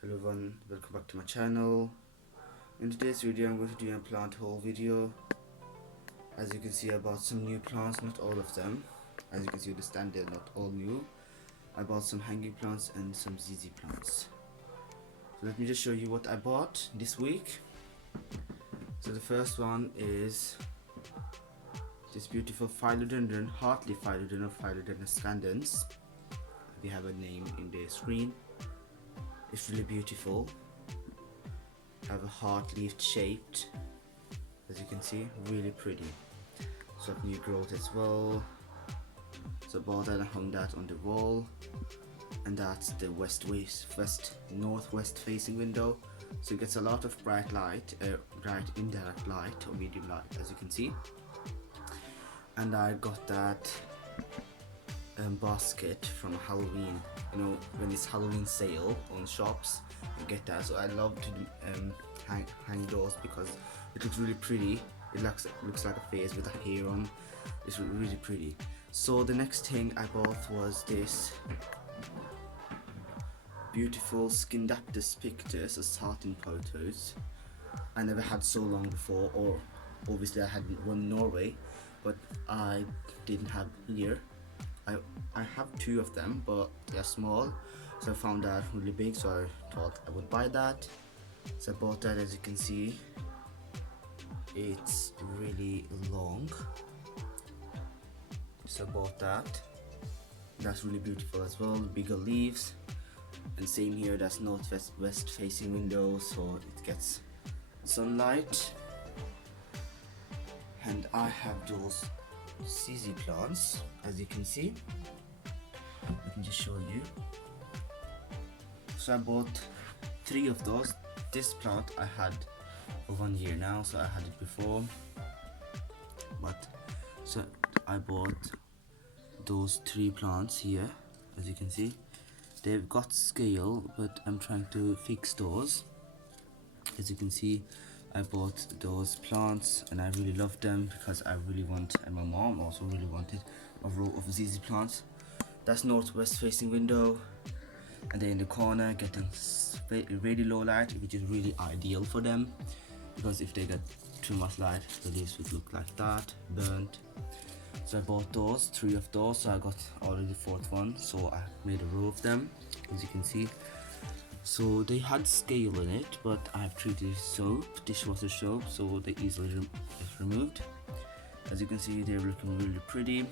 Hello everyone, welcome back to my channel. In today's video I'm going to do a plant haul video. As you can see, I bought some new plants, not all of them. As you can see, the stand they're not all new. I bought some hanging plants and some ZZ plants. So let me just show you what I bought this week. So the first one is this beautiful Philodendron, Hartley Philodendron or Philodendron scandens. They have a name in the screen. It's really beautiful. Have a heart leaf shaped, as you can see, really pretty. So new growth as well. So bought that and hung that on the wall, and that's the northwest facing window. So it gets a lot of bright light, bright indirect light or medium light, as you can see. And I got that basket from Halloween. You know, when it's Halloween sale on shops, you get that. So I love to hang those because it looks really pretty. It looks like a face with a hair on. It's really pretty. So the next thing I bought was this beautiful Scindaptus pictus, a satin pothos. I never had so long before, or obviously I had one in Norway, but I didn't have here. I have two of them, but they're small, so I found that really big, so I thought I would buy that. So I bought that. As you can see, it's really long, so I bought that. That's really beautiful as well, bigger leaves. And same here, that's northwest facing window, so it gets sunlight. And I have those ZZ plants, as you can see. Let me just show you. So I bought 3 of those. This plant I had for 1 year now, so I had it before, but so I bought those 3 plants here. As you can see, they've got scale, but I'm trying to fix those. As you can see, I bought those plants and I really love them because I really want, and my mom also really wanted, a row of ZZ plants. That's northwest facing window, and then in the corner getting really low light, which is really ideal for them, because if they get too much light, the leaves would look like that, burnt. So I bought those, 3 of those, so I got already the 4th one, so I made a row of them, as you can see. So they had scale in it, but I have treated soap, dishwasher soap, so they easily removed. As you can see, they're looking really pretty.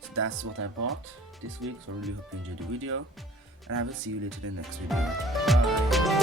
So that's what I bought this week, so I really hope you enjoyed the video, and I will see you later in the next video. Bye.